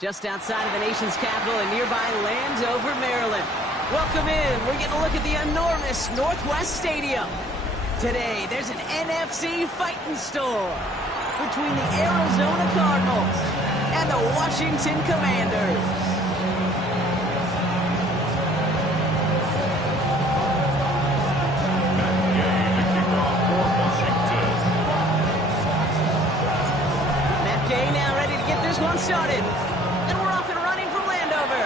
Just outside of the nation's capital in nearby Landover, Maryland. Welcome in. We're getting a look at the enormous Northwest Stadium. Today, there's an NFC fighting store between the Arizona Cardinals and the Washington Commanders. Matt Gay now ready to get this one started. And we're off and running from Landover.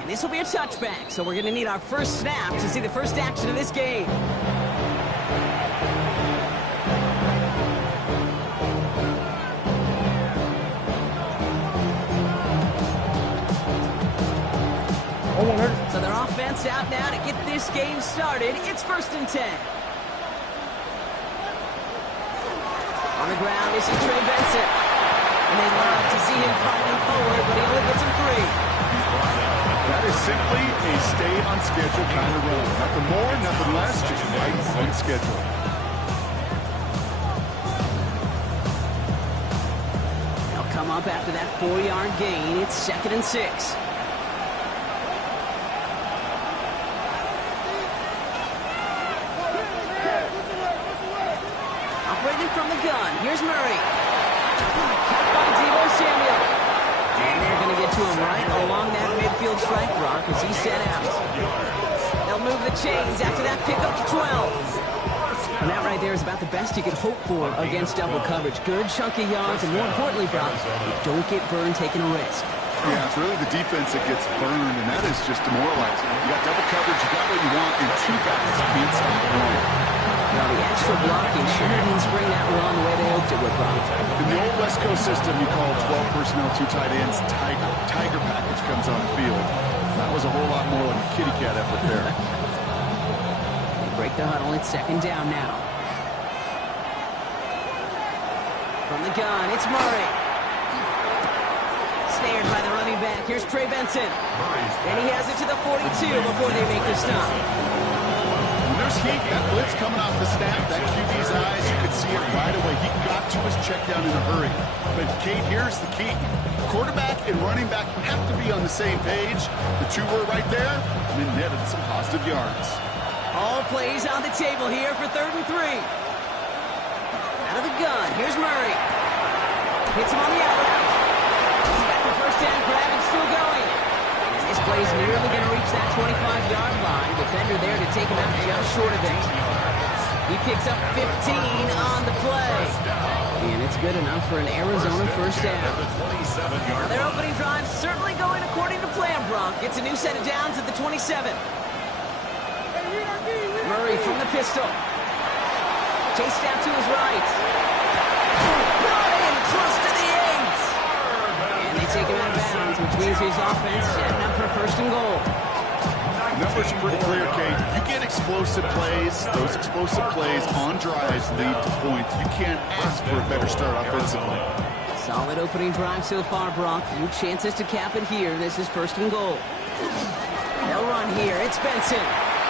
And this will be a touchback, so we're going to need our first snap to see the first action of this game. So their offense out now to get this game started. It's 1st and 10. On the ground, this is Trey Benson. And they love to see him fighting forward, but he only gets him 3. That is simply a stay on schedule kind of run. Nothing more, nothing less, just right on schedule. They'll come up after that 4-yard gain. It's 2nd and 6. Operating from the gun, here's Murray. Kept by Deebo Samuel. And they're going to get to him right along that midfield strike block as he's set out. They'll move the chains after that pickup to 12. And that right there is about the best you could hope for against double coverage. Good chunky yards, and more importantly, Brock, you don't get burned taking a risk. Yeah, it's really the defense that gets burned, and that is just demoralizing. You got double coverage, you got what you want, and 2 guys can't stop one. Now the extra blocking sure didn't spring that run the way they hoped it would, Brock. In the old West Coast system, you call 12 personnel, 2 tight ends, Tiger. Tiger package comes on the field. That was a whole lot more like a kitty cat effort there. They break the huddle. It's 2nd down now. From the gun, it's Murray. Snared by the running back. Here's Trey Benson. And he has it to the 42 before they make the stop. When there's heat, that blitz coming off the snap, that QB's eyes, you could see it right away. He got to his check down in a hurry. But, Kate, here's the key. Quarterback and running back have to be on the same page. The 2 were right there, and then netted some positive yards. All plays on the table here for 3rd and 3. Out of the gun, here's Murray. Hits him on the out route. He's got the first down grab and still going. And this play's nearly going to reach that 25-yard line. Defender there to take him out just short of it. He picks up 15 on the play. And it's good enough for an Arizona first down. Now their opening drive certainly going according to plan, Bronk. Gets a new set of downs at the 27. Murray from the pistol. Chased out to his right. Brought in close to the 8. And they take him out of bounds, which means his offense setting up for 1st and goal. Numbers are pretty clear, Kate. You get explosive plays. Those explosive plays on drives lead to points. You can't ask for a better start offensively. Solid opening drive so far, Bronk. Few chances to cap it here. This is 1st and goal. They'll run here. It's Benson.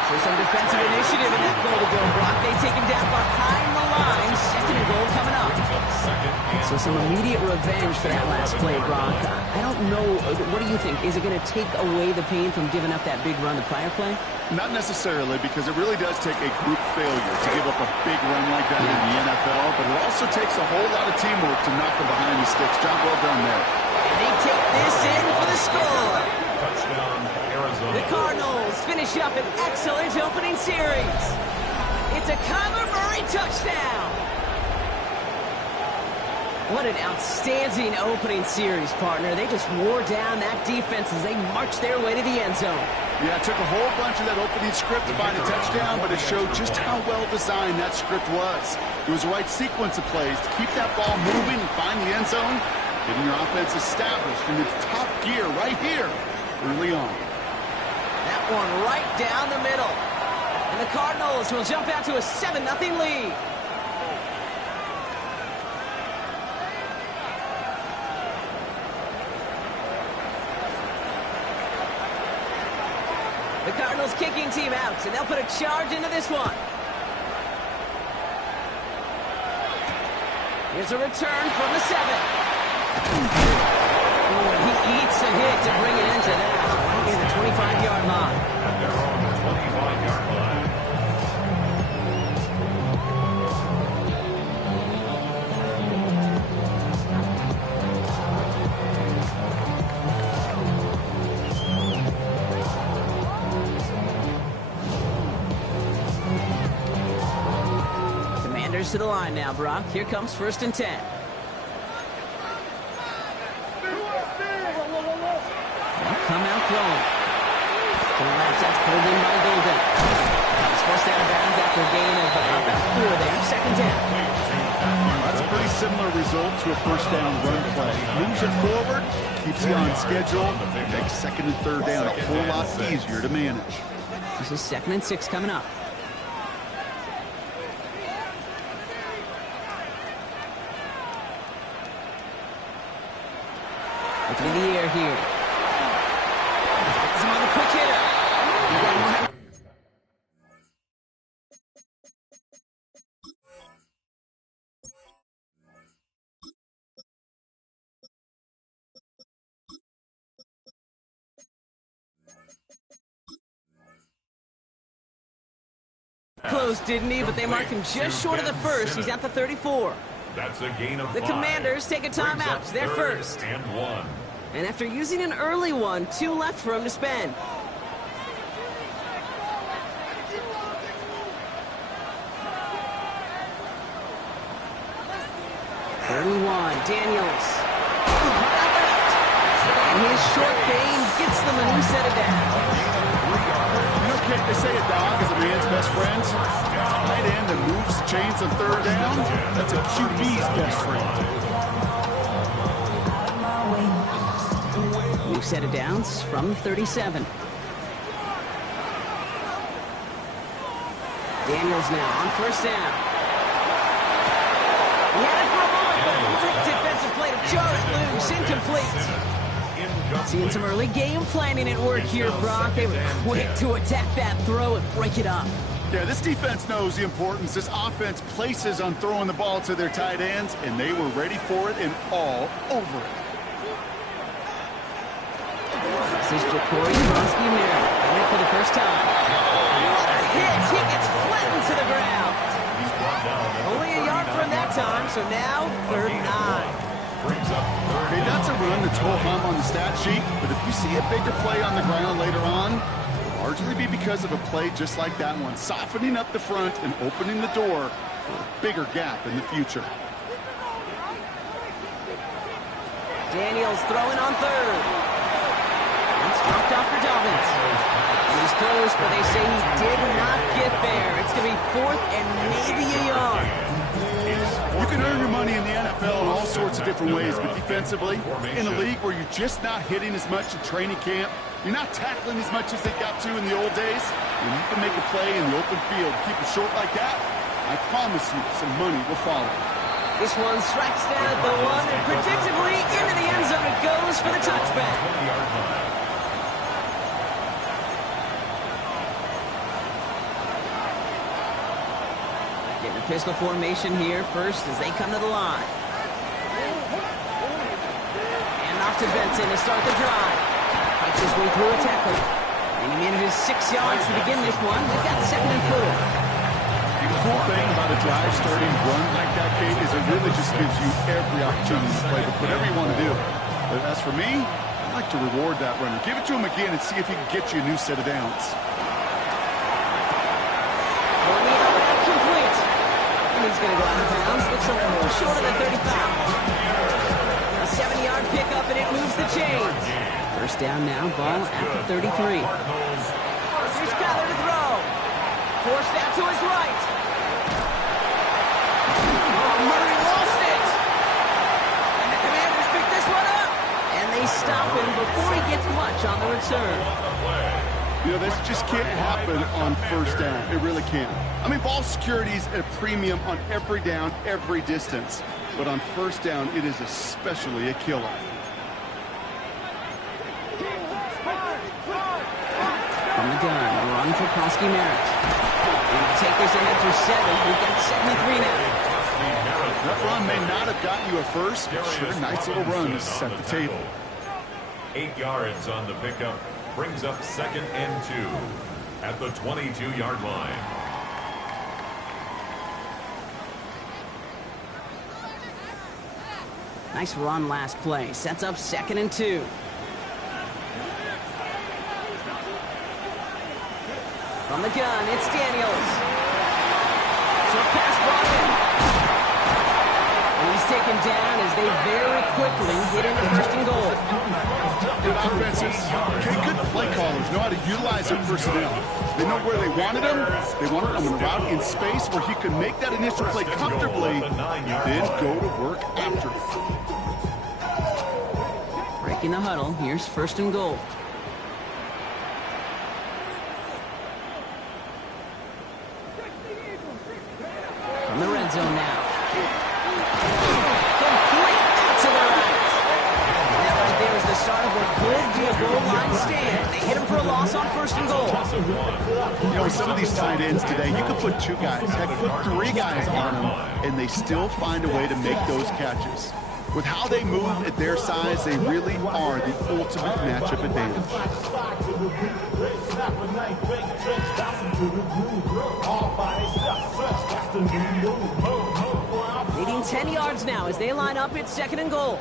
So some defensive initiative in that goal to go, Brock. They take him down behind the line. 2nd and goal coming up. So some immediate revenge for that last play, Brock. I don't know. What do you think? Is it going to take away the pain from giving up that big run the prior play? Not necessarily, because it really does take a group failure to give up a big run like that in the NFL, but it also takes a whole lot of teamwork to knock them behind the sticks. Job well done there. And they take this in for the score. Touchdown, Arizona. The Cardinals finish up an excellent opening series. It's a Kyler Murray touchdown. What an outstanding opening series, partner. They just wore down that defense as they marched their way to the end zone. Yeah, it took a whole bunch of that opening script to find a touchdown, but it showed just how well designed that script was. It was the right sequence of plays to keep that ball moving and find the end zone, getting your offense established in its top gear right here early on. That one right down the middle. And the Cardinals will jump out to a 7-0 lead. The Cardinals kicking team out, and they'll put a charge into this one. Here's a return from the 7. Oh, he eats a hit to bring it into that. Right near the 25-yard line. And they're on the 25-yard line. To the line now, Brock. Here comes 1st and 10. They'll come out throwing. To the left, that's pulled in by Golden. He's forced out of bounds after a gain of about 4 there. 2nd down. That's a pretty similar result to a first down run play. Moves it forward, keeps you on schedule, makes 2nd and 3rd down a whole lot easier to manage. This is 2nd and 6 coming up. Looking in the air here. He's on the quick hitter. Close, didn't he? But they mark him just short of the 1st. He's at the 34. That's a gain of The 5. Commanders take a timeout. They're 1st. And 1. And after using an early one, 2 left for him to spend. Daniels. And his short gain gets them a new set of downs. You know, Kate, they say a dog is a man's best friend. Tight end that moves the chains on 3rd down, that's a QB's best friend. New set of downs from 37. Daniels now on 1st down. He had it for a moment, but a great defensive play to jar it loose. Incomplete. Seeing some early game planning at work here, Brock. They were quick to attack that throw and break it up. Yeah, this defense knows the importance this offense places on throwing the ball to their tight ends, and they were ready for it and all over it. This is Jacory Broski-Merritt. In it for the first time. What a hit. He gets flattened to the ground. He's brought down at the Only a yard from that time, so now third and 9. Brings up third Hey, and that's a run that's ho-hum on the stat sheet, but if you see a bigger play on the ground later on, it'll largely be because of a play just like that one, softening up the front and opening the door for a bigger gap in the future. Daniels throwing on third. That's dropped off for Dobbins. He's close, but they say he did not get there. It's going to be fourth and maybe a yard. You can earn your money in the NFL in all sorts of different ways, but defensively, in a league where you're just not hitting as much in training camp, you're not tackling as much as they got to in the old days, when you can make a play in the open field, keep it short like that, I promise you some money will follow. This one strikes down at the 1, and predictably into the end zone it goes for the touchback. 20-yard line. Getting a pistol formation here first as they come to the line. And off to Benson to start the drive. Fights his way through a tackle. And he manages 6 yards to begin this one. They've got 2nd and 4. The cool thing about a drive starting run like that, Kate, is it really just gives you every opportunity to play with whatever you want to do. But as for me, I like to reward that runner. Give it to him again and see if he can get you a new set of downs. Complete. And he's going to go out of bounds. Looks a little short of the 35. A 70-yard pickup, and it moves the chains. First down now, ball at the 33. Here's Kyler to throw. Forced out to his right. Oh, Murray lost it. And the Commanders pick this one up. And they stop him before he gets much on the return. You know, this just can't happen on first down. It really can't. I mean, ball security is at a premium on every down, every distance. But on first down, it is especially a killer. From the gun, a run for Koski Merritt. And he'll take this ahead for 7. We've got 73 now. That run may not have gotten you a first, but sure, nice little run to set the table. 8 yards on the pickup. Brings up 2nd and 2 at the 22-yard line. Nice run last play. Sets up 2nd and 2. From the gun, it's Daniels. Short pass ball in. And he's taken down as they very quickly get into 1st and goal. Good offenses. Okay, good play callers know how to utilize their personnel. They know where they wanted them. They wanted them in a route in space where he could make that initial play comfortably, then go to work after it. Breaking the huddle. Here's 1st and goal. From the red zone now. Complete out to the right. And that right there is the start of what could be a goal line stand. They hit him for a loss on 1st and goal. You know, some of these tight ends today, you could put 2 guys, heck, put 3 guys on them, and they still find a way to make those catches. With how they move at their size, they really are the ultimate matchup advantage. Leading 10 yards now as they line up. It's 2nd and goal.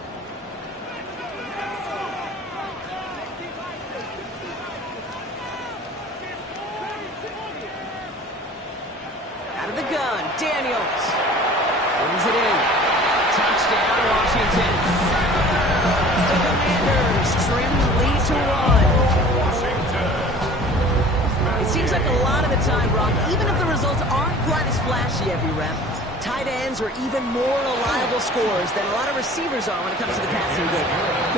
Out of the gun, Daniels. Brings it in. Touchdown, Washington. The Commanders trim the lead to 1. It seems like a lot of the time, Brock, even if the results aren't quite as flashy every rep, tight ends are even more reliable scorers than a lot of receivers are when it comes to the passing game.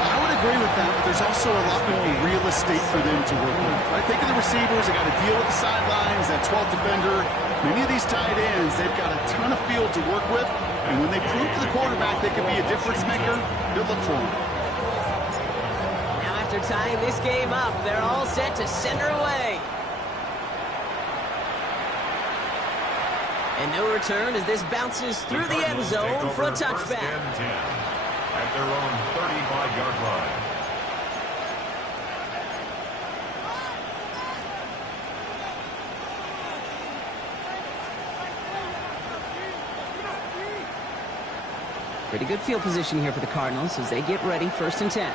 I would agree with that, but there's also a lot more real estate for them to work with. Right? Think of the receivers. They got to deal with the sidelines, that 12th defender. Many of these tight ends, they've got a ton of field to work with, and when they prove to the quarterback they can be a difference maker, good luck for them. Now after tying this game up, they're all set to send her away. And no return as this bounces through the end zone for a touchback. At their own 35-yard line. Pretty good field position here for the Cardinals as they get ready, 1st and 10.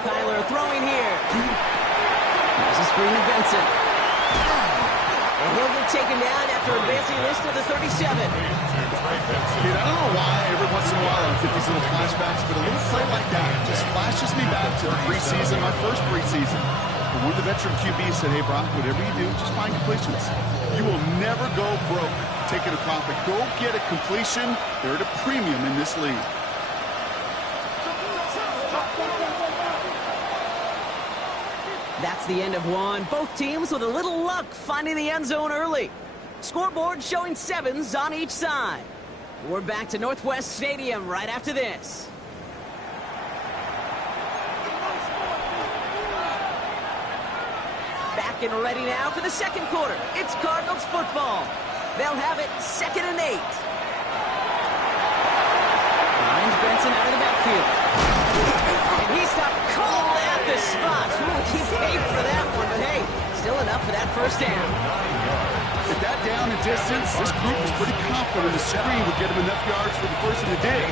Kyler throwing here. There's a screen to Benson. And he'll get taken down after advancing this to the 37. Dude, I don't know why every once in a while I get these little flashbacks, but a little play like that just flashes me back to the preseason, my first preseason. And one of the veteran QBs said, hey, Brock, whatever you do, just find completions. You will never go broke taking a profit. Go get a completion. They're at a premium in this league. That's the end of one. Both teams with a little luck finding the end zone early. Scoreboard showing 7s on each side. We're back to Northwest Stadium right after this. Back and ready now for the second quarter. It's Cardinals football. They'll have it 2nd and 8. Finds Benson out of the backfield. And he stopped cold at the spot. He paid for that one, but hey, still enough for that 1st down. With that down and distance, this group was pretty confident the screen would get him enough yards for the 1st and the day.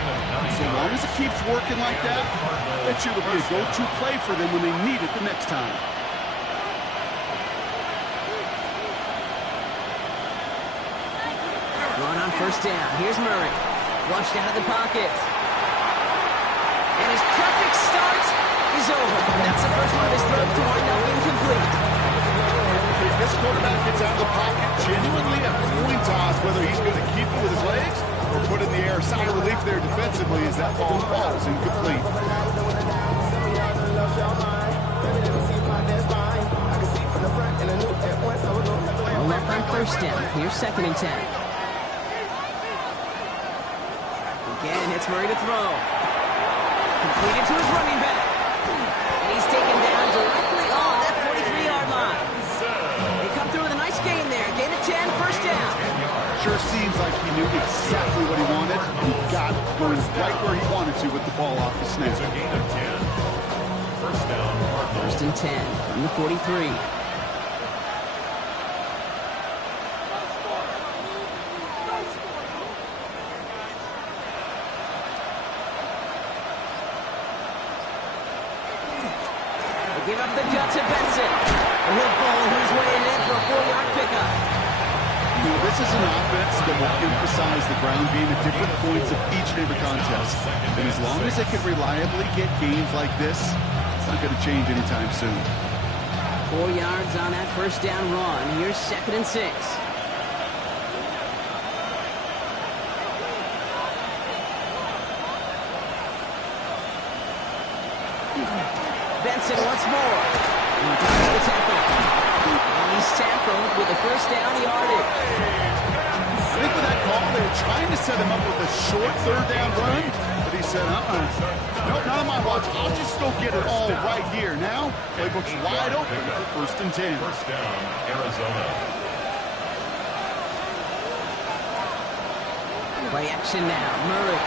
So long as it keeps working like that, I bet you it'll be a go-to play for them when they need it the next time. Run on 1st down. Here's Murray. Flushed out of the pocket. And his perfect start is over. That's the first one of his throws to wind up incomplete. If this quarterback gets out of the pocket, genuinely a coin toss whether he's going to keep it with his legs or put it in the air. Sigh of relief there defensively as that ball falls incomplete. Well, up on 1st down. Here's 2nd and 10. Again, hits Murray to throw. Completed to his running back. And he's taken down directly on that 43-yard line. They come through with a nice gain there. Gain of 10, 1st down. Sure seems like he knew exactly what he wanted. He got it going right where he wanted to with the ball off the snap. It's a gain of 10. 1st down, Cardinals. 1st and 10 from the 43. Give up the gut to Benson. And he'll ball his way in for a 4-yard pickup. This is an offense that will emphasize the ground game at different points of each and every contest. And as long as they can reliably get gains like this, it's not going to change anytime soon. 4 yards on that 1st down run. Here's 2nd and 6. Benson once more. He does the tackle. And he's tackled with the 1st down yardage. I think with that call, they were trying to set him up with a short 3rd down run, but he said, nope, not on my watch. I'll just go get it all right here. Now, playbook's wide open for 1st and 10. 1st down, Arizona. Play action now. Murray.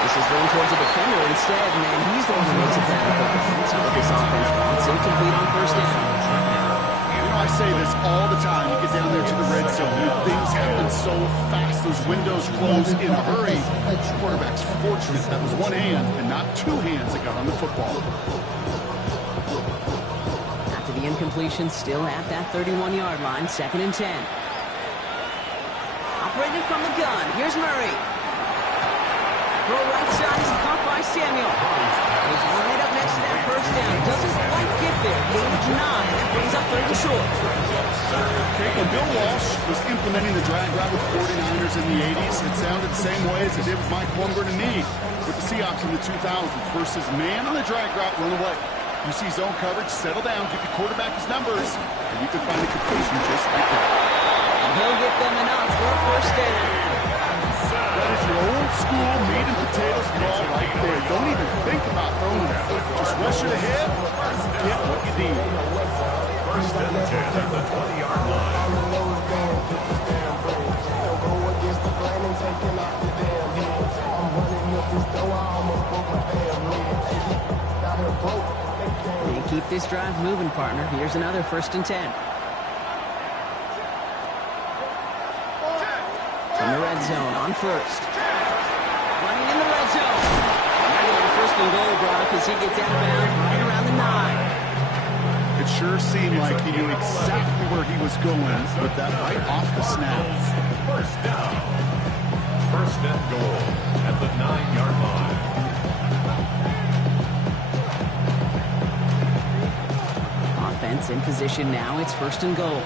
This is thrown towards a defender instead, and he's the one who makes it down. That's what this offense wants. Incomplete on 1st down. You know, I say this all the time. You get down there to the red zone, things happen so fast. Those windows close in a hurry. The quarterback's fortunate that was one hand and not 2 hands that got on the football. After the incompletion, still at that 31-yard line, 2nd and 10. Operating from the gun, here's Murray. Throw right side is caught by Samuel. He's right up next to that 1st down. Doesn't quite get there. Gain of 9. That brings up 3rd and short. When Bill Walsh was implementing the drag route with the 49ers in the 80s, it sounded the same way as it did with Mike Holmgren and me with the Seahawks in the 2000s versus man on the drag route, run away. You see zone coverage, settle down, give the quarterback his numbers, and you can find a completion just like that. And he'll get them enough for a 1st down. That is your old school meat and potatoes call right there. Don't even think about throwing it. Just rush it ahead, get what you need. 1st and 10 at the 20-yard line. And keep this drive moving, partner. Here's another 1st and 10. From the red zone on first. Running in the red zone. Now going first and goal, Brock, as he gets out of bounds right around the 9. It sure seemed like he knew exactly where he was going with that right off the snap. First down. First and goal at the 9-yard line. Offense in position now. It's first and goal.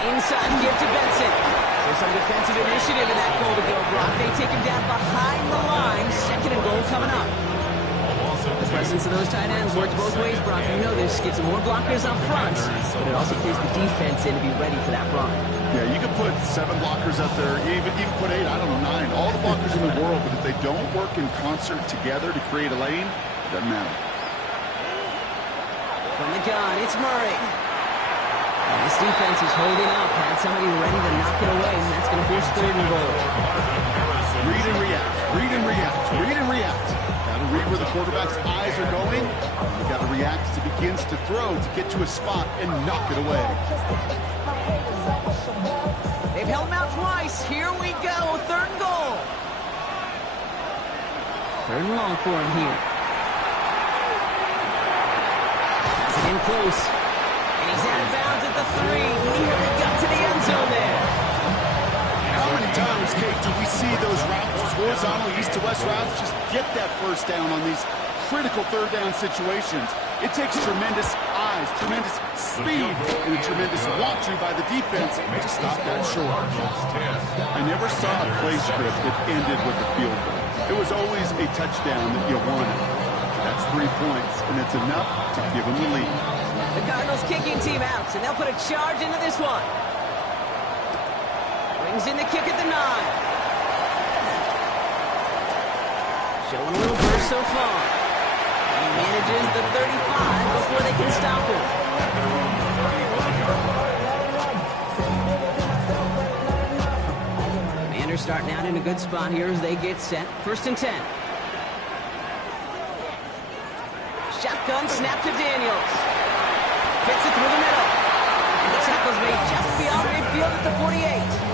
Inside give to Benson. So some defensive initiative in that goal to go, Brock. They take him down behind the line. Second and goal coming up. The presence of those tight ends works both ways, Brock. You know this. Gives them more blockers up front, but it also clears the defense in to be ready for that run. Yeah, you can put 7 blockers up there, even put 8, I don't know, 9. All the blockers in the world, but if they don't work in concert together to create a lane, it doesn't matter. From the gun, it's Murray. And this defense is holding up. Had somebody ready to knock it away, and that's going to force third and goal. Read and react, read and react, read and react. Got to read where the quarterback's eyes are going. You got to react as he begins to throw to get to a spot and knock it away. They've held him out twice. Here we go. Third and goal. Third and long for him here. Has it in close. And he's out of bounds at the 3. Nearly got to the end zone there. How many times, Kate, do we see those routes, horizontal east to west routes, just get that first down on these critical third down situations? It takes tremendous eyes, tremendous speed, and a tremendous want-to by the defense to stop that short. I never saw a play script that ended with a field goal. It was always a touchdown that you wanted. That's 3 points, and it's enough to give them the lead. The Cardinals kicking team out, and they'll put a charge into this one. Brings in the kick at the 9. Showing a little burst so far. And he manages the 35 before they can stop him. Commanders starting out in a good spot here as they get set. First and 10. Shotgun snap to Daniels. Fits it through the middle. And the tackle's made just beyond midfield at the 48.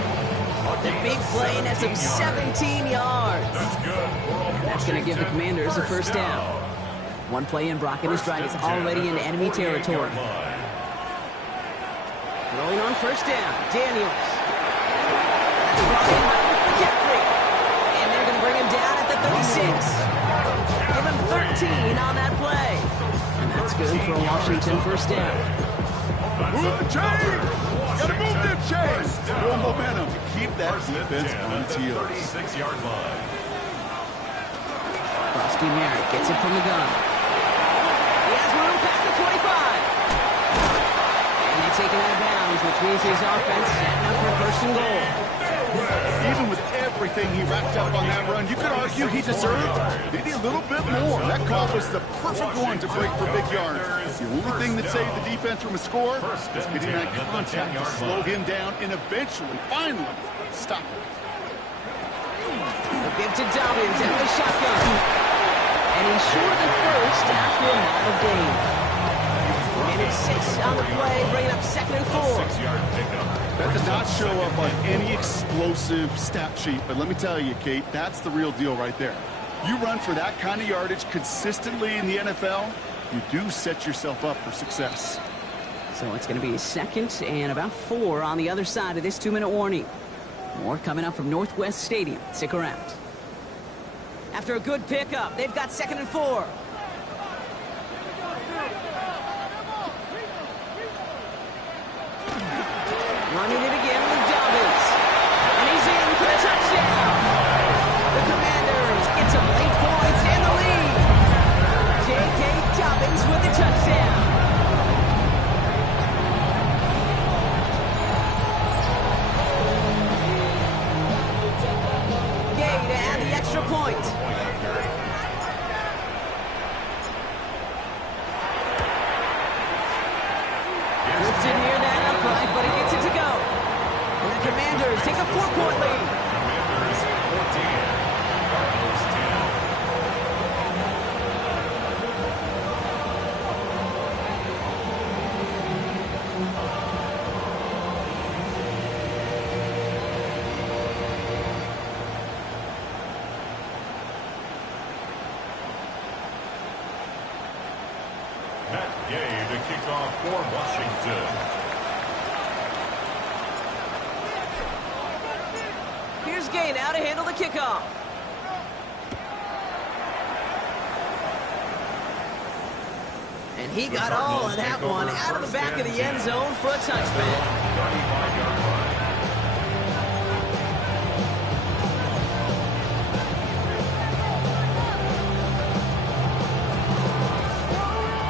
The big play, and that's him 17 yards. And that's going to give the Commanders a first down. One play in, Brock, and his drive is already in enemy territory. Rolling on first down, Daniels. That's brought in by McCaffrey. And they're going to bring him down at the 36. Give him 13 on that play. And that's good for a Washington first down. Move the chain! Gotta move them chains! More momentum to keep that defense on its heels. 36-yard line. Frosty Merritt gets it from the gun. He has room past the 25. And they take him out of bounds, which means his offense setting up for first and goal. Even with everything he racked up on that run, you could argue he deserved maybe a little bit more. That call was the perfect one to break for big yards. The only thing that saved the defense from a score was getting that contact to slow him down and eventually, finally, stop it. The give to Dobbins out of the shotgun. And he's short of the first after a mile of gain. Minute 6 on the play, bringing up second and 4. 6-yard pickup. That does not show up on any explosive stat sheet, but let me tell you, Kate, that's the real deal right there. You run for that kind of yardage consistently in the NFL, you do set yourself up for success. So it's going to be a second and about 4 on the other side of this 2-minute warning. More coming up from Northwest Stadium. Stick around. After a good pickup, they've got second and 4. Running it again with Dobbins. And he's in for the touchdown. The Commanders get some late points and the lead. J.K. Dobbins with the touchdown. Gay to add the extra point. Drifted near that upright, but he gets it to go. And the Commanders take a 4-point lead. Commanders 14. Cardinals 10. Gay to kick off for Washington. Here's Gay now to handle the kickoff. And he got all of that one out of the back of the end zone for a touchback. 35-yard line.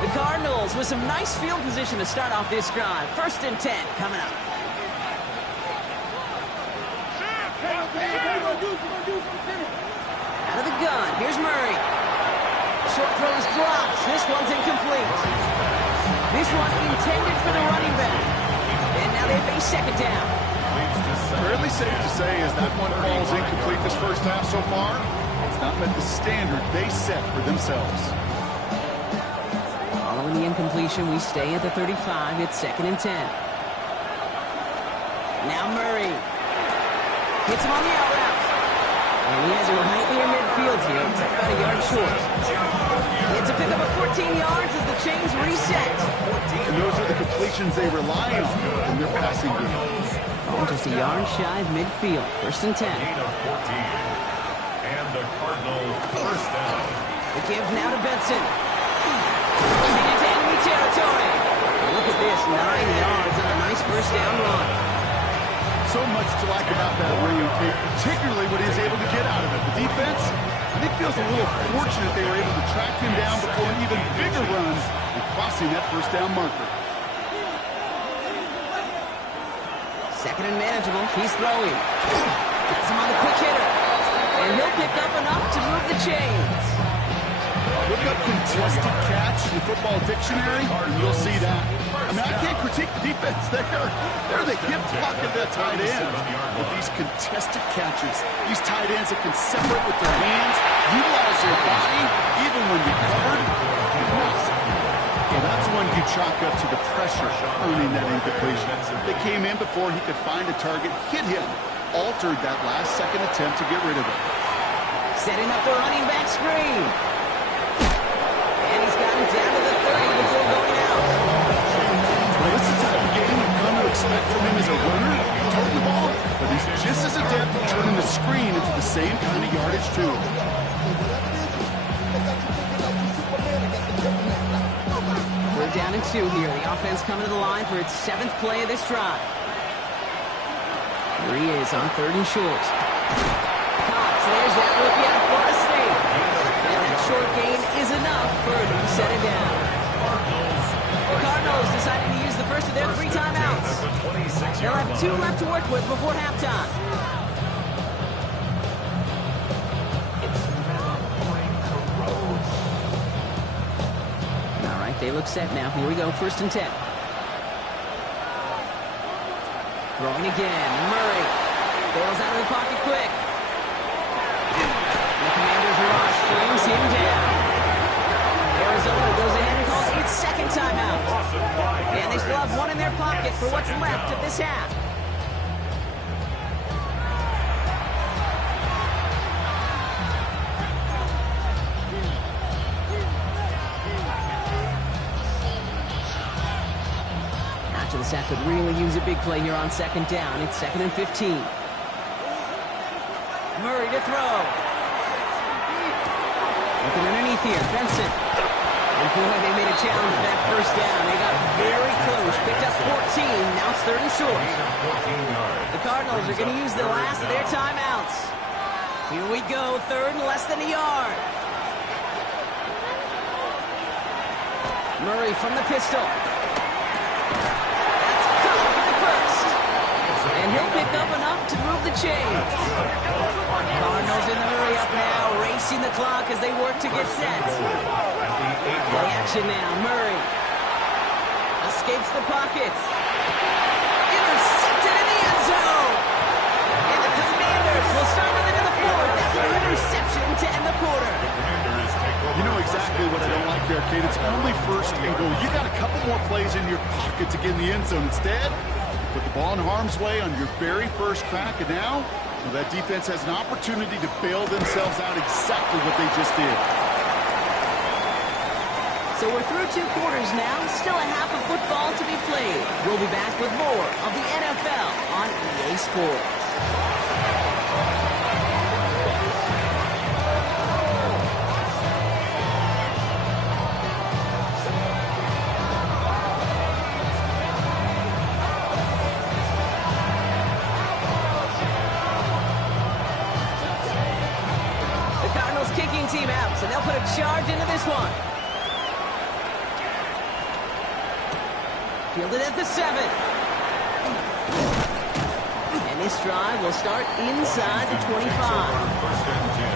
The Cardinals with some nice field position to start off this drive. 1st and 10 coming up. Out of the gun, here's Murray. Short throws drops. This one's incomplete. This one intended for the running back. And now they face 2nd down. Fairly safe to say as that one falls incomplete this first half so far, it's not met the standard they set for themselves. Following the incompletion, we stay at the 35. It's 2nd and 10. Now Murray. Hits him on the out route. And he has him right near midfield here. It's about a yard short. It's a pickup of 14 yards as the chains reset. And those are the completions they rely on in their passing game. Oh, just a yard shy of midfield. 1st and 10. Gain of 14. And the Cardinals first down. The give now to Benson. Pushing into enemy territory. Look at this, 9 yards on a nice first down run. So much to like about that running kick, particularly what he was able to get out of it. The defense, I think, feels a little fortunate they were able to track him down before an even bigger run and crossing that first down marker. 2nd and manageable. He's throwing. Gets him on the quick hitter. And he'll pick up enough to move the chains. Look up contested catch in the football dictionary, and you'll see that. I mean, I can't critique the defense. They're the hip pocket of that tight end. With these contested catches, these tight ends that can separate with their hands, utilize their body, even when you're covered. Well, that's one you chalk up to the pressure earning that incompletion. They came in before he could find a target, hit him, altered that last second attempt to get rid of it. Setting up the running back screen. And he's got him down to the 30 before going out. Well, this is the type of game you've come to expect from him as a runner, toting the ball, but he's just as adept at turning the screen into the same kind of yardage, too. We're down in 2 here. The offense coming to the line for its 7th play of this drive. Here he is on 3rd and short. Cox, there's that rookie out of Florida State. And that short gain is enough for a new set it down. The Cardinals deciding to use the first of their 3 timeouts. They'll have 2 left to work with before halftime. All right, they look set now. Here we go, 1st and 10. Throwing again, Murray. Bails out of the pocket quick. The Commanders rush brings him down. Arizona goes ahead and calls its 2nd timeout. And they still have 1 in their pocket for what's left of this half. After the sack could really use a big play here on 2nd down. It's 2nd and 15. Murray to throw. Looking underneath here, Benson. And boy, they made a challenge for that first down. They got very close. Picked up 14. Now it's 3rd and short. The Cardinals are going to use the last of their timeouts. Here we go. 3rd and less than a yard. Murray from the pistol. That's cut for the first. And he'll pick up enough to move the chains. Cardinals in the hurry up now, racing the clock as they work to get set. Play action now, Murray. Escapes the pocket. Intercepted in the end zone. And the Commanders will start with it in the 4th. That's an interception to end the quarter. You know exactly what I don't like there, Kate. It's only 1st and goal. You got a couple more plays in your pocket to get in the end zone. Instead, put the ball in harm's way on your very first crack, and now, well, that defense has an opportunity to bail themselves out exactly what they just did. So we're through 2 quarters now, still a half of football to be played. We'll be back with more of the NFL on EA Sports. The Cardinals kicking team out, so they'll put a charge into this one. Fielded at the 7. And this drive will start inside the 25. First and 10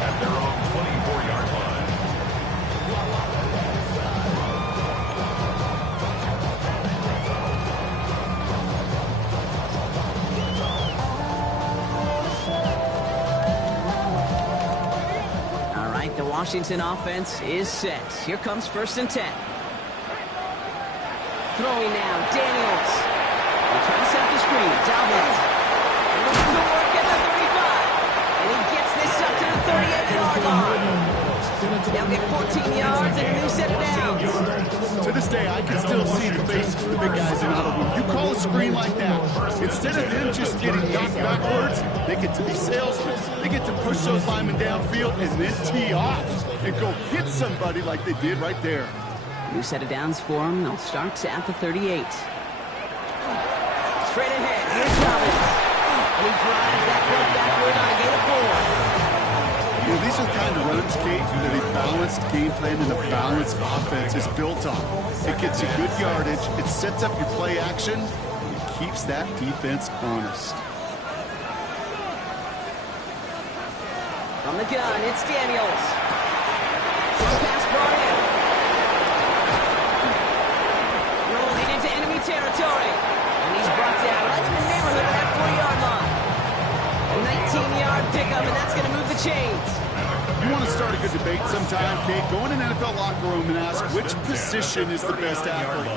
at their own 24-yard line. All right, the Washington offense is set. Here comes 1st and 10. Throwing now, Daniels. They're trying to set up the screen. Dobbins. Looking to work at the 35. And he gets this up to the 38-yard line. They'll get 14 yards and a new set of downs. To this day, I can still see the faces of the big guys in auto. You call a screen like that, instead of them just getting knocked backwards, they get to be salesmen. They get to push those linemen downfield and then tee off and go hit somebody like they did right there. New set of downs for him. They'll start at the 38. Straight ahead. Here's Dobbins. And he drives that one backward on a gain of 4. You know, these are the kind of runs, Kate, that a balanced game plan and a balanced offense is built on. It gets you good yardage. It sets up your play action. It keeps that defense honest. From the gun, it's Daniels. Pass brought in. Territory. And he's brought down right in the neighborhood of that 40-yard line. A 19-yard pickup, and that's going to move the chains. You want to start a good debate sometime, Kate? Go in an NFL locker room and ask which position is the best athlete.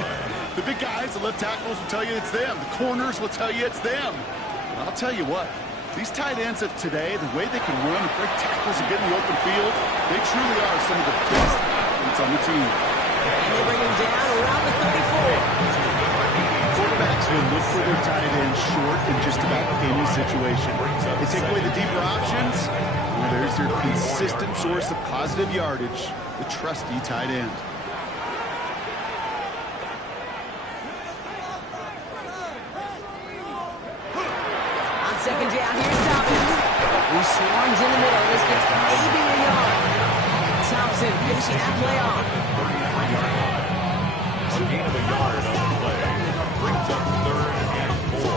The big guys, the left tackles will tell you it's them. The corners will tell you it's them. And I'll tell you what, these tight ends of today, the way they can run and break tackles and get in the open field, they truly are some of the best athletes on the team. And they bring him down around the 34. Quarterbacks will look for their tight end short in just about any situation. They take away the deeper options, and there's their consistent source of positive yardage, the trusty tight end. On 2nd down, here's Dobbins. He swarms in the middle. This gets maybe a yard. Thompson finishing that play off. A gain of a yard on the play. Brings up 3rd and 4.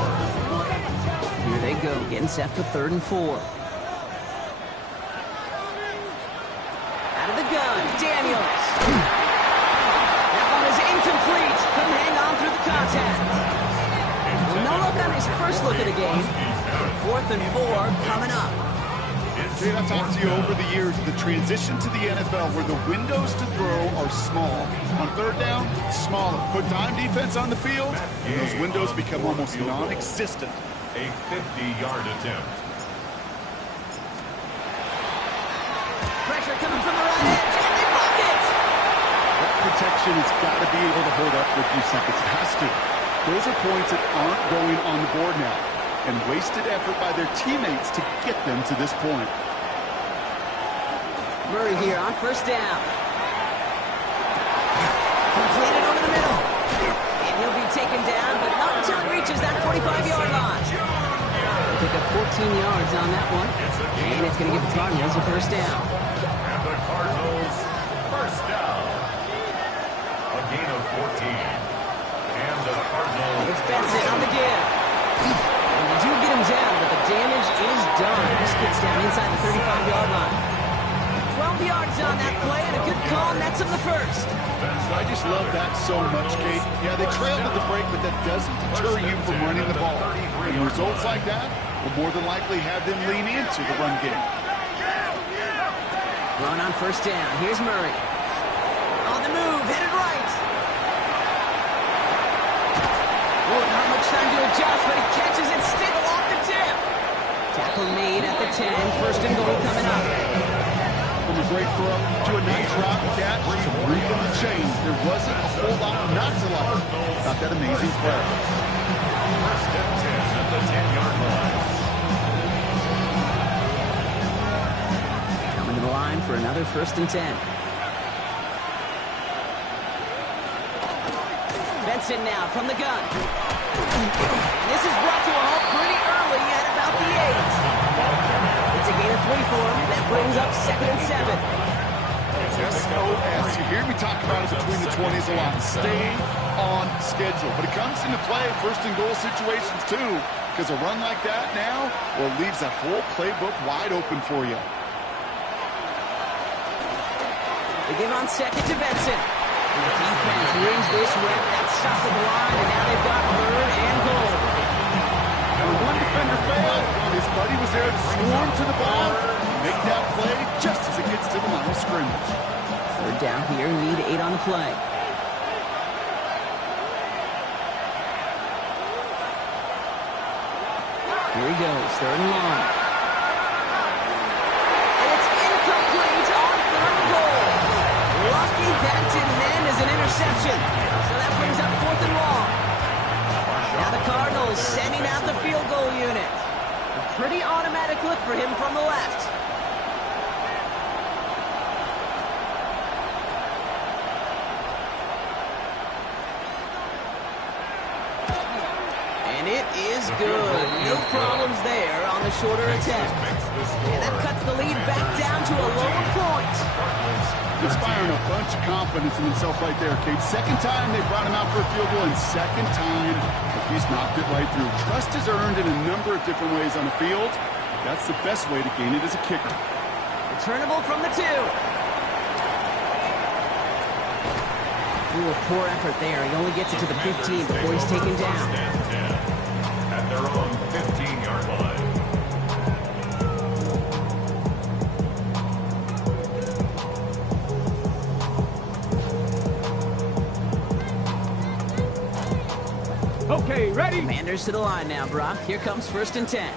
Here they go, getting set for 3rd and 4. Out of the gun, Daniels. That one is incomplete. Couldn't hang on through the contact. Well, no look on his first look at the game. 4th and 4 coming up. Jay, I've talked to you over the years, the transition to the NFL where the windows to throw are small. On 3rd down, smaller. Put dime defense on the field, and those windows become almost non-existent. A 50-yard attempt. Pressure coming from the right edge, and they block it! That protection has got to be able to hold up for a few seconds. It has to. Those are points that aren't going on the board now, and wasted effort by their teammates to get them to this point. Murray here on 1st down. Completed over the middle. And he'll be taken down, but not until he reaches that 45-yard line. They'll pick up 14 yards on that one. And it's going to give the Cardinals a 1st down. And the Cardinals, 1st down. A gain of 14. And the Cardinals... It's Benson on the give. And they do get him down, but the damage is done. This gets down inside the 35-yard line. 12 yards on that play, and a good call, and that's him the 1st. I just love that so much, Kate. Yeah, they trailed at the break, but that doesn't deter you from running the ball. And results like that will more than likely have them lean into the run game. Run on 1st down. Here's Murray. On the move, headed right. Oh, not much time to adjust, but he catches it still off the tip. Tackle made at the 10. 1st and goal coming up. From a great throw to a nice route catch to move them changed. There wasn't a whole lot not to like about that amazing play. First and 10 at the 10-yard line. Coming to the line for another 1st and 10. Benson now from the gun. And this is brought to a halt pretty early at about the 8. It's a gain of 3 for him. That brings up 2nd and 7. SOS. You hear me talk about it between the 20s a lot. Stay on schedule. But it comes into play 1st and goal situations too, because a run like that now, well, leaves that whole playbook wide open for you. They give on 2nd to Benson. And the defense rings this rep. That's stopped at the line, and now they've got Hurd and Cole. And when one defender failed, well, his buddy was there to swarm to the ball and make that play just as it gets to the line of scrimmage. 3rd down here, need 8 on the play. Here he goes, 3rd and long. And it's incomplete on 3rd and goal. Lucky that didn't end as an interception. So that brings up 4th and long. Now the Cardinals sending out the field goal unit. A pretty automatic look for him from the left. And it is good. No problems there on the shorter attempt. And that cuts the lead back down to a lower point. Inspiring a bunch of confidence in himself right there, Kate. 2nd time they brought him out for a field goal, and 2nd time he's knocked it right through. Trust is earned in a number of different ways on the field. That's the best way to gain it as a kicker. Returnable from the 2. Ooh, a poor effort there. He only gets it to the 15 before he's taken down. At their own 15-yard line. Okay, ready? Commanders to the line now, Brock. Here comes 1st and 10.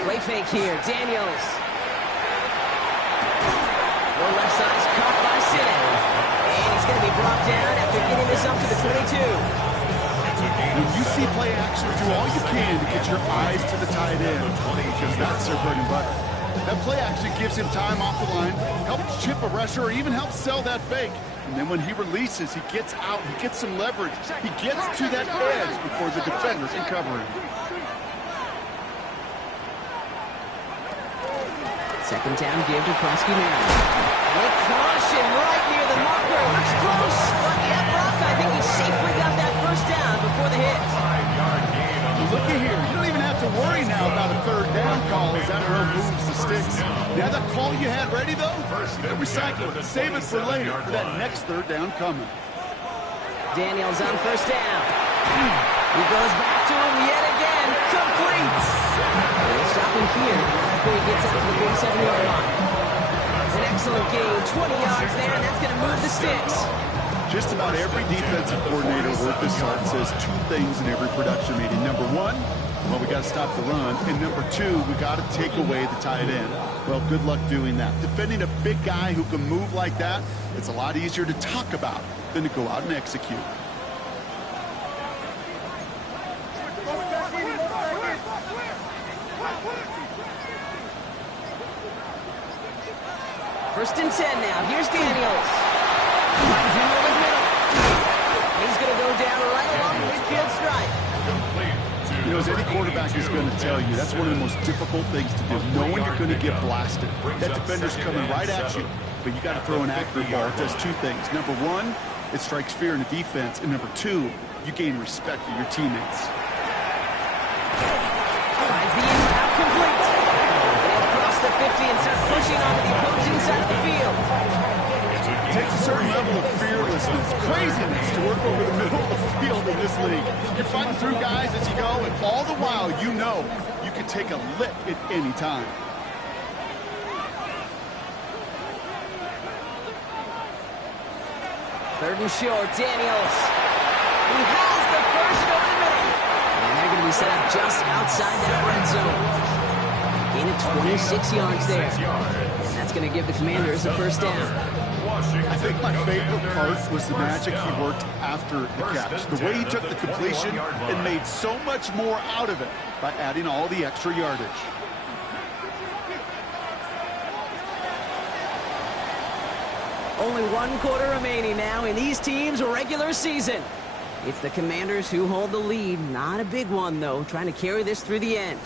Play fake here. Daniels. Low left side is caught by Sinnott. And he's going to be brought down after getting this up to the 22. When you see play action, do all you can to get your eyes to the tight end, because that's their bread and butter. That play action gives him time off the line, helps chip a rusher, or even helps sell that fake. And then when he releases, he gets out, he gets some leverage. He gets to that edge before the defender can cover him. 2nd down give to Krosky now. They crush him right near the marker. Looks close. But yeah, Brock, I think he safely got that 1st down before the hit. 5-yard gain on the Look at here. You don't even have to worry now about a 3rd down call as that row moves the sticks. Now that call you had ready, though, recycle it. Save it for later for that next 3rd down coming. Daniels on 1st down. He goes back to him yet again. Complete. They'll stop him here before he gets out to the 47-yard line. An excellent gain. 20 yards there, and that's going to move the sticks. Just about every defensive coordinator worth his salt says 2 things in every production meeting. Number 1, well, we got to stop the run. And number 2, we got to take away the tight end. Well, good luck doing that. Defending a big guy who can move like that, it's a lot easier to talk about than to go out and execute. First and 10 now. Here's Daniels. Finds him over the middle. He's going to go down right along the midfield stripe. You know, as any quarterback is going to tell you, that's one of the most difficult things to do, knowing you're going to get blasted. That defender's coming right at you, but you got to throw an accurate ball. It does 2 things. Number 1, it strikes fear in the defense, and number 2, you gain respect of your teammates. Finds the inbound complete. They'll cross the 50 and start pushing onto the opposing side of the field. It takes a certain level of fearlessness, craziness to work over the middle of the field in this league. You're fighting through guys as you go, and all the while you know you can take a lick at any time. Third and short, Daniels. He has the first over the middle. And they're going to be set up just outside that red zone. Gain of 26 yards there. And that's going to give the Commanders a first down. I think my favorite part was the magic he worked after the catch. The way he took the completion and made so much more out of it by adding all the extra yardage. Only 1 quarter remaining now in these teams' regular season. It's the Commanders who hold the lead. Not a big one, though, trying to carry this through the end.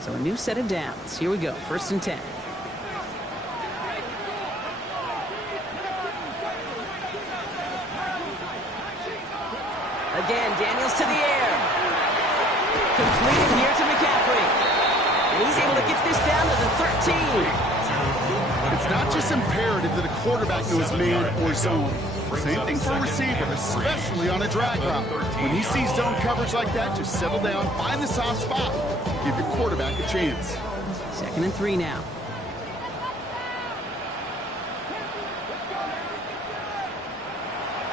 So a new set of downs. Here we go, 1st and 10. Again, Daniels to the air. Completed here to McCaffrey. And he's able to get this down to the 13. It's not just imperative that a quarterback knows man or zone. Same thing for a receiver, especially on a drag route. When he sees zone coverage like that, just settle down, find the soft spot. Give your quarterback a chance. 2nd and 3 now.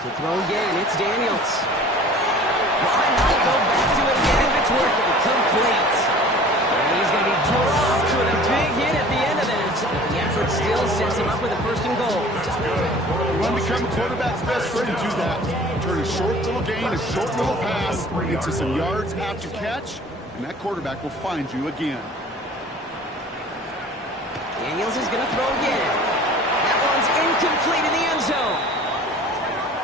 To throw again, it's Daniels. Why not go back to it again if it's working? Complete. And he's going to be dropped with a big hit at the end of that. But the effort still sets him up with a 1st and goal. You want to become a quarterback's best friend, do that. Turn a short little gain, a short little pass into some yards after catch, and that quarterback will find you again. Daniels is going to throw again. That one's incomplete in the end zone.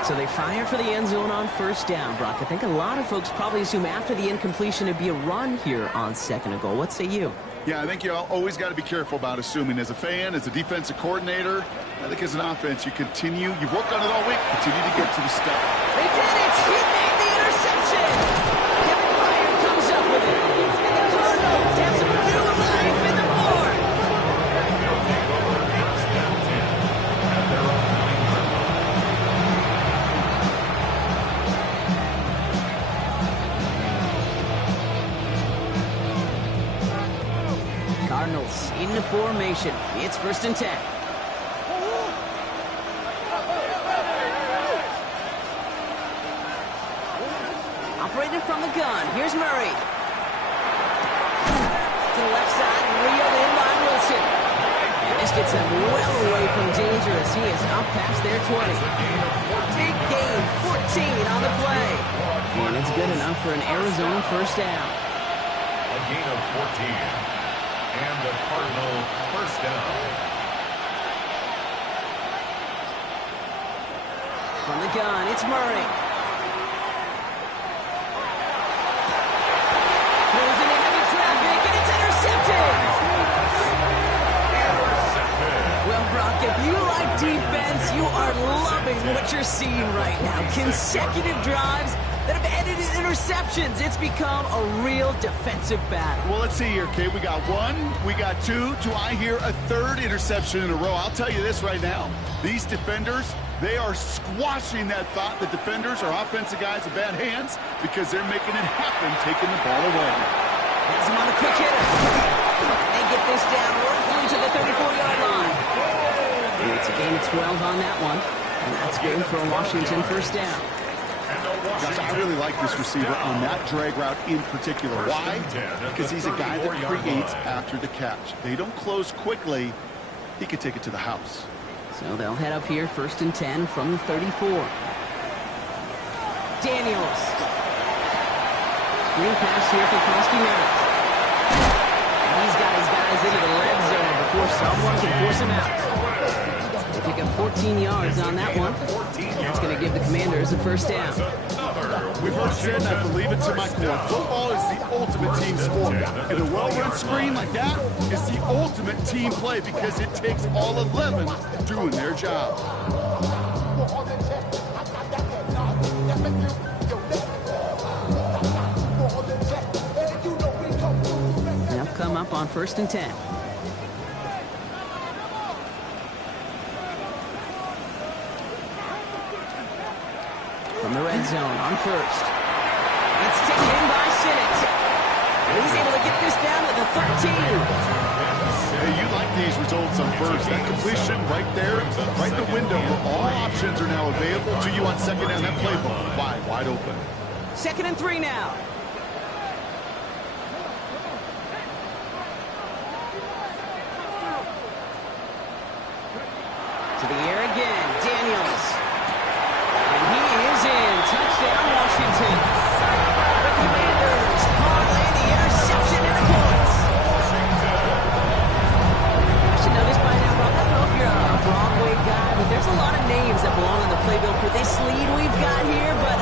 So they fire for the end zone on 1st down, Brock. I think a lot of folks probably assume after the incompletion it'd be a run here on 2nd and goal. What say you? Yeah, I think you always got to be careful about assuming. As a fan, as a defensive coordinator, I think as an offense, you've worked on it all week, continue to get to the step. They did it! He made the interception! Kevin Byard comes up with it. And the Cardinals have some new life in the board. Cardinals in the formation. It's 1st and 10. Operating from the gun. Here's Murray. To the left side, reeled in by Wilson. And this gets him well away from danger as he is up past their 20. Big gain, 14 on the play. And it's good enough for an Arizona 1st down. A gain of 14. And the Cardinal 1st down. From the gun, it's Murray. Throws into heavy traffic, and it's intercepted! Well, Brock, if you like defense, you are loving what you're seeing right now. Consecutive drives that have ended in interceptions. It's become a real defensive battle. Well, let's see here, Kate. We got 1, we got 2. Do I hear a 3rd interception in a row? I'll tell you this right now. These defenders, they are squashing that thought that defenders are offensive guys with bad hands because they're making it happen, taking the ball away. Has him on a quick hitter. They get this down roughly to the 34-yard line. And it's a gain of 12 on that one. And that's good for a Washington 1st down. Gosh, I really like this receiver on that drag route in particular. Why? Because he's a guy that creates after the catch. They don't close quickly. He could take it to the house. So they'll head up here 1st and 10 from the 34. Daniels. Screen pass here for Koski Merritt. He's got his guys into the red zone before someone can force him out. They pick up 14 yards on that one. That's going to give the Commanders a 1st down. We've heard it said, and I believe it to my core, football is the ultimate team sport. And a well-run screen like that is the ultimate team play because it takes all 11 doing their job. They'll come up on 1st and 10. From the red zone on 1st. It's taken in by Sinnott. And he's able to get this down to the 13. Hey, you like these results on first. That completion right there, right in the window where all options are now available to you on second down. That playbook wide open. 2nd and 3 now. To the air again, Daniels. And he is in. Touchdown, Washington. The Commanders parlay the interception into points. I should know this by now, Rob. I don't know if you're a Broadway guy, but there's a lot of names that belong on the playbill for this lead we've got here, but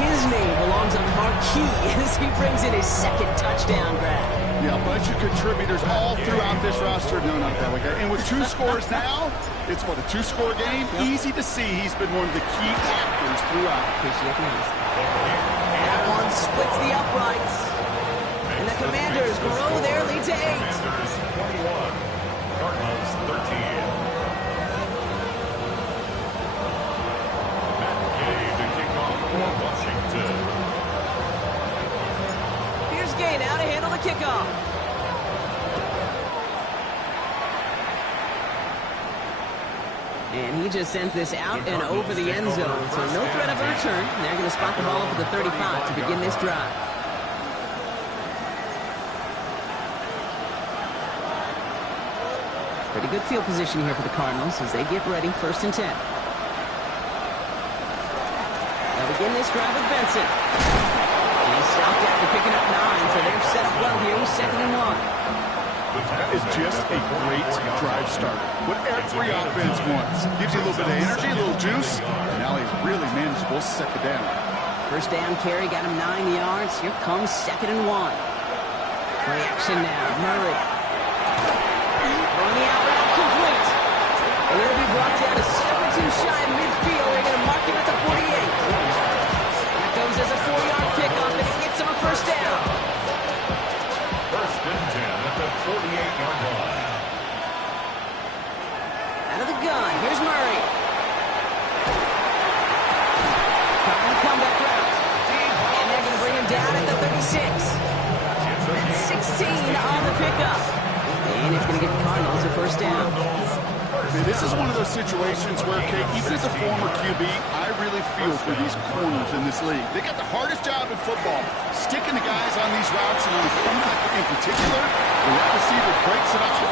his name belongs on marquee as he brings in his 2nd touchdown grab. Yeah, a bunch of contributors all throughout this roster. No, not that way, guy. And with 2 scores now, it's what, a 2-score game? Yep. Easy to see he's been one of the key actors throughout. Appreciate the honesty. That one splits the uprights. And the Commanders grow their lead to 8. Commanders 21, Cardinals 13. Matt Gay to kick off for Washington. Here's Gay now to handle the kickoff. And he just sends this out and over the end zone. So no threat of a return. They're going to spot the ball up at the 35 to begin this drive. Pretty good field position here for the Cardinals as they get ready. 1st and 10. They'll begin this drive with Benson. And he's stopped after picking up 9, so they're set up well here with 2nd and 1. That is just a great drive starter. What every offense wants. Gives you a little bit of energy, a little juice, and now a really manageable 2nd down. 1st down carry, got him 9 yards. Here comes 2nd and 1. Play action now, Murray. Throwing the out route complete. And it'll be brought down to 7-2 shy of midfield. They're going to mark him at the 48. That goes as a 4-yard pickup, and it gets him a 1st down. 1st and 10 at the 48-yard line. Out of the gun, here's Murray. Trying the comeback route. And they're going to bring him down at the 36. That's 16 on the pickup. And it's going to give the Cardinals a 1st down. This is one of those situations where, Kate, even as a former QB, I really feel for these corners in this league. They got the hardest job in football, sticking the guys on these routes, and on the comeback in particular, when that receiver breaks it off,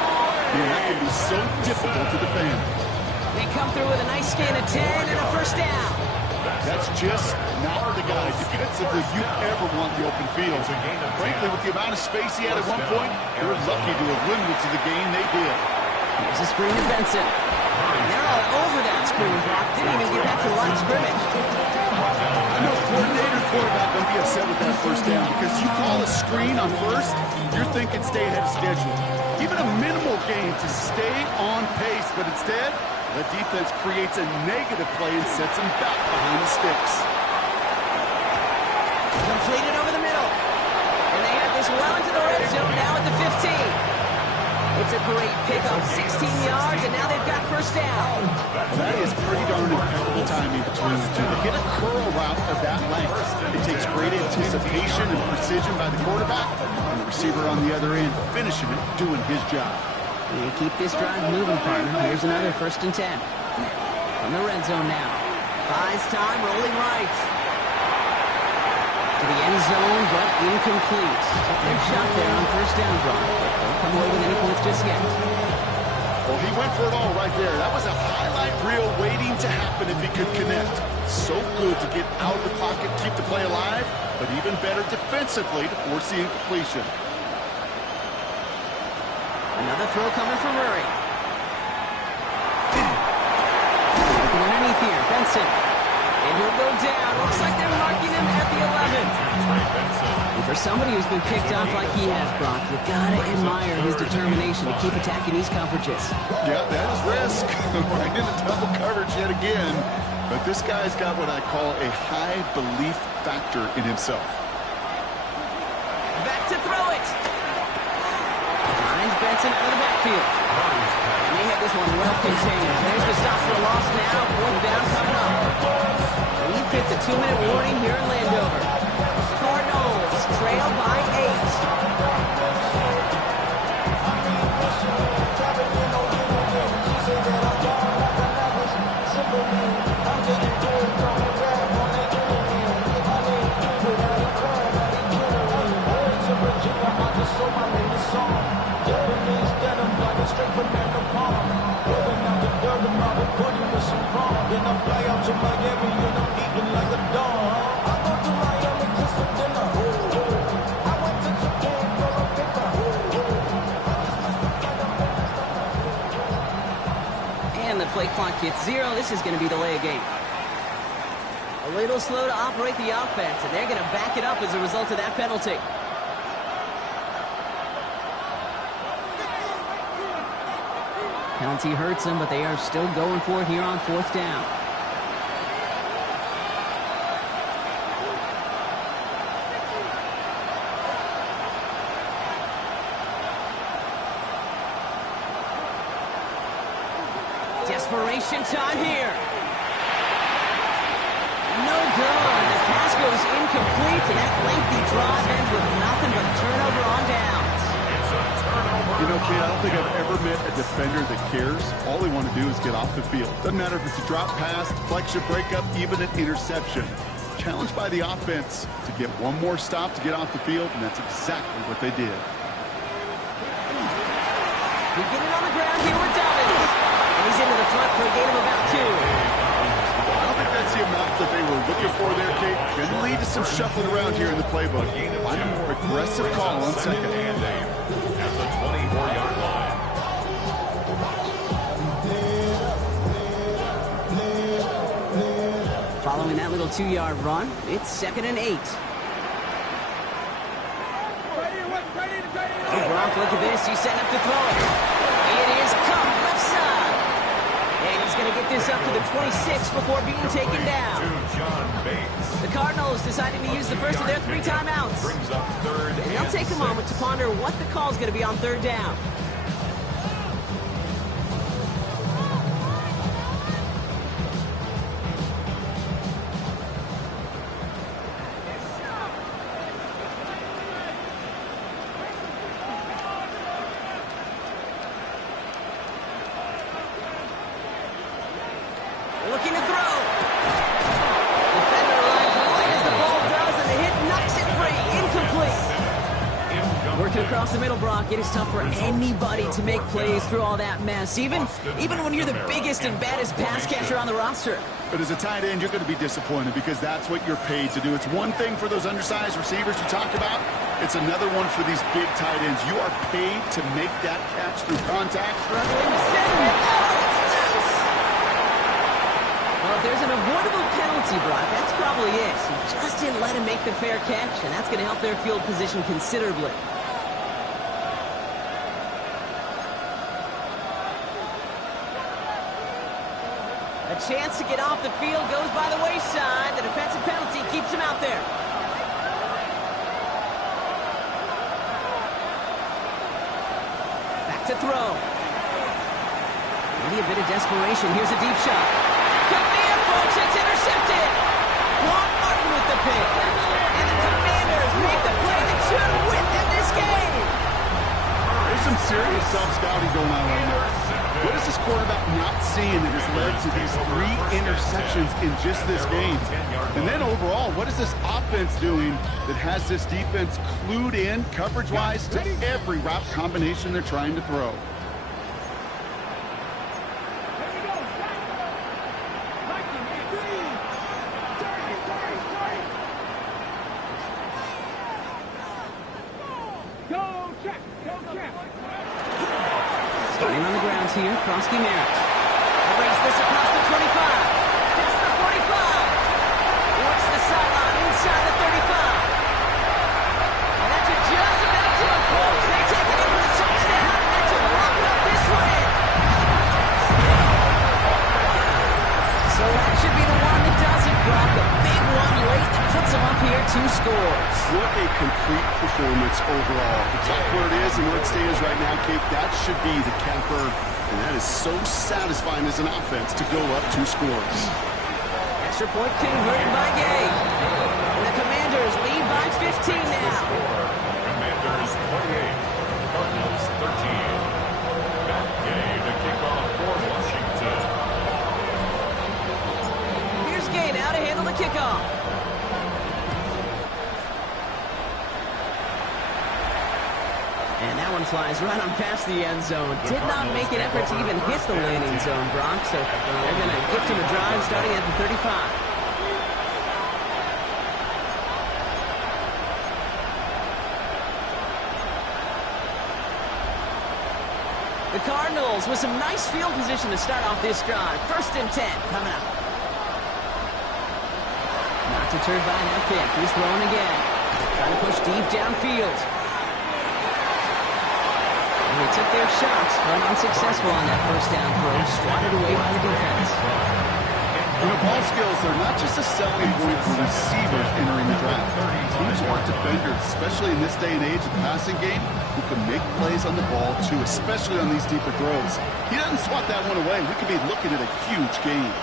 man, that can be so difficult to defend. They come through with a nice gain of 10 and a 1st down. That's just not the guy defensively you ever want the open field. Frankly, with the amount of space he had at one point, they were lucky to have limited the game they did. Here's a screen to Benson. And they're all over that screen, Brock. Didn't even get back to the line of scrimmage. I know coordinator quarterback going to be upset with that 1st down because you call a screen on 1st, you're thinking stay ahead of schedule. Even a minimal gain to stay on pace, but instead, the defense creates a negative play and sets them back behind the sticks. Completed over the middle. And they have this well into the red zone now at the 15. It's a great pickup, 16 yards, and now they've got 1st down. That is pretty darn impeccable timing between the two. To hit a curl route of that length, it takes great anticipation and precision by the quarterback, and the receiver on the other end finishing it, doing his job. And keep this drive moving, partner. Here's another 1st and 10. From the red zone now. Buys time, rolling right. To the end zone, but incomplete. Took their shot there on 1st down, Brock. Don't come away with any points just yet. Well, he went for it all right there. That was a highlight reel waiting to happen if he could connect. So good to get out of the pocket, keep the play alive, but even better defensively to force the incompletion. Another throw coming from Murray. Looking underneath here, Benson. And he'll go down. Looks like they're marking him at the 11. And for somebody who's been picked off like he has, Brock, you gotta admire his determination to keep attacking these coverages. Yeah, that is risk. Right into double coverage yet again. But this guy's got what I call a high belief factor in himself. Back to throw it. Finds Benson out of the backfield. And they have this one well contained. There's the stop for a loss now. 4th down coming up. We've hit the 2-minute warning here in Landover. Cardinals trail by 8. singing the song. Japanese denim, flying straight from Nepal. Moving out to Durban, I will put him with some prom. Then I fly out to Miami and I'm eating like a dog. I go to Miami just for dinner. I went to Japan for a paper. And the play clock hits 0. This is going to be delay a game. A little slow to operate the offense, and they're going to back it up as a result of that penalty. Penalty hurts them, but they are still going for it here on 4th down. Desperation time here. No go, and the pass goes incomplete, and that lengthy drive ends with nothing but a turnover on downs. It's a turnover. You know, kid, I don't think I've ever met a defender that cares. All they want to do is get off the field. Doesn't matter if it's a drop pass, deflection, breakup, even an interception. Challenged by the offense to get one more stop to get off the field, and that's exactly what they did. We get it on the ground here with Dobbins. And he's into the front for a gain of about 2. I don't think that's the amount that they were looking for there, Kate. Going to lead to some shuffling around here in the playbook. Find a more aggressive call on second. And aim at the 24-yard line. Following that little 2-yard run, it's 2nd and 8. Oh, Gronk, look at this. He's setting up to throw it. It is caught left side. And he's going to get this up to the 26 before being taken down. To John Bates. The Cardinals deciding to use the first of their 3 timeouts. Brings up 3rd And they'll take a moment to ponder what the call is going to be on 3rd down. Looking to throw. Defender lines wide as the ball does, and the hit knocks it free. Incomplete. Working across the middle, Brock, it is tough for anybody to make plays through all that mess, even when you're the biggest and baddest pass catcher on the roster. But as a tight end, you're going to be disappointed because that's what you're paid to do. It's one thing for those undersized receivers you talked about. It's another one for these big tight ends. You are paid to make that catch through contact. Well, if there's an avoidable penalty, Brock, that's probably it. He just didn't let him make the fair catch, and that's going to help their field position considerably. A chance to get off the field goes by the wayside. The defensive penalty keeps him out there. Back to throw. Maybe a bit of desperation. Here's a deep shot. Could be it, folks. It's intercepted. Quan Martin with the pick. And the Commanders make the play that should win them this game. There's some serious self-scouting going on right now. What is this quarterback not seeing that has led to these 3 interceptions in just this game? And then overall, what is this offense doing that has this defense clued in coverage-wise to every route combination they're trying to throw? Starting on the ground here, Krosky Merritt. Raise this across the 25. That's the 45. Works the sideline inside the 35. And that's just about to it, folks. They take it in for the touchdown, and that's a wrap up this win. So that should be the one that does it, Brock. A big one late that puts them up here 2 scores. What a complete performance overall. The top where it is and where it stands right now, Kate, that should be the capper. And that is so satisfying as an offense to go up 2 scores. Extra point converted by Gay. And the Commanders lead by 15 now. Commanders 28, Cardinals 13. Matt Gay to kick off for Washington. Here's Gay now to handle the kickoff. And And that one flies right on past the end zone. Did not make an effort to even hit the landing zone, Brock. So they're going to gift him a drive starting at the 35. The Cardinals with some nice field position to start off this drive. 1st and 10 coming up. Not deterred by that pick. He's throwing again. Trying to push deep downfield. And they took their shots, but unsuccessful on that 1st down throw. Swatted away by the defense. You know, ball skills are not just a selling point for receivers entering the draft. Teams want defenders, especially in this day and age of the passing game, who can make plays on the ball, too, especially on these deeper throws. He doesn't swat that one away. We could be looking at a huge game.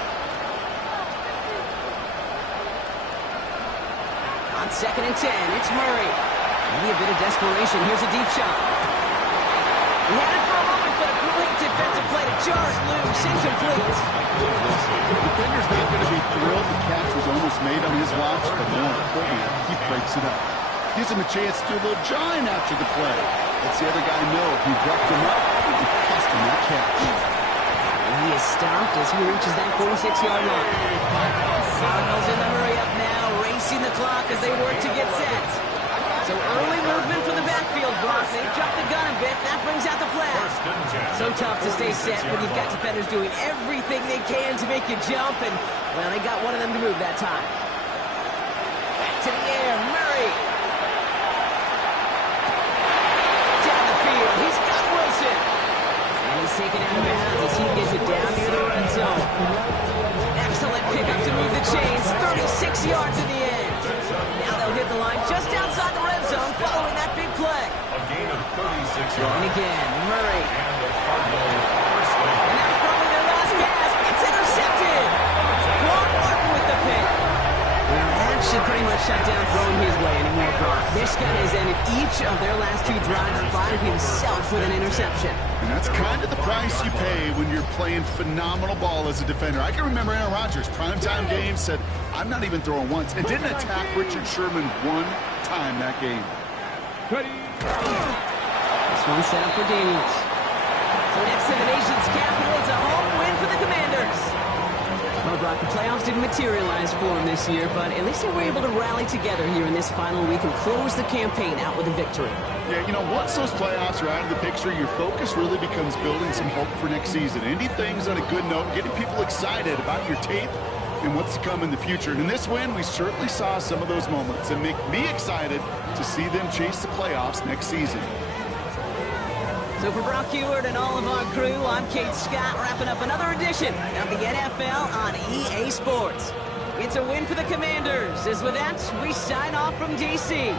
On 2nd and 10, it's Murray. Maybe a bit of desperation. Here's a deep shot. He had it for a moment, but a great defensive play to jar it loose. Incomplete. The defender's not going to be thrilled the catch was almost made on his watch, but more importantly, he breaks it up. Gives him a chance to do a little jawing after the play. Lets the other guy know if he roughed him up, it would cost him that catch. And he is stopped as he reaches that 46-yard line. Cardinals in the hurry up now, racing the clock as they work to get set. So early movement for the backfield, Brock. They jumped the gun a bit. That brings out the flag. So tough to stay set when you've got defenders doing everything they can to make you jump. And, well, they got one of them to move that time. Back to the air, Murray. Down the field, he's got Wilson. And he's taken out of bounds as he gets it down near the red zone. Excellent pickup to move the chains. 36 yards in the end. Now they'll hit the line just outside the red zone following that big play. A gain of 36 yards. And again, Murray. And the Cardinals first down. And that's probably their last pass. It's intercepted. Quan Martin with the pick. Well, that should pretty much shut down throwing his way anymore, Brock. This guy has ended each of their last 2 drives by himself with an interception. And that's kind of the price you pay when you're playing phenomenal ball as a defender. I can remember Aaron Rodgers, primetime game, said, I'm not even throwing once, and didn't attack Richard Sherman one time that game. Ready. This one's set up for Daniels. So next to the nation's capital, it's a home win for the Commanders. Well, Brock, the playoffs didn't materialize for them this year, but at least they were able to rally together here in this final week and close the campaign out with a victory. Yeah, you know, once those playoffs are out of the picture, your focus really becomes building some hope for next season. Ending things on a good note, getting people excited about your tape and what's to come in the future. And in this win, we certainly saw some of those moments and make me excited to see them chase the playoffs next season. So for Brock Huard and all of our crew, I'm Kate Scott, wrapping up another edition of the NFL on EA Sports. It's a win for the Commanders. As with that, we sign off from D.C.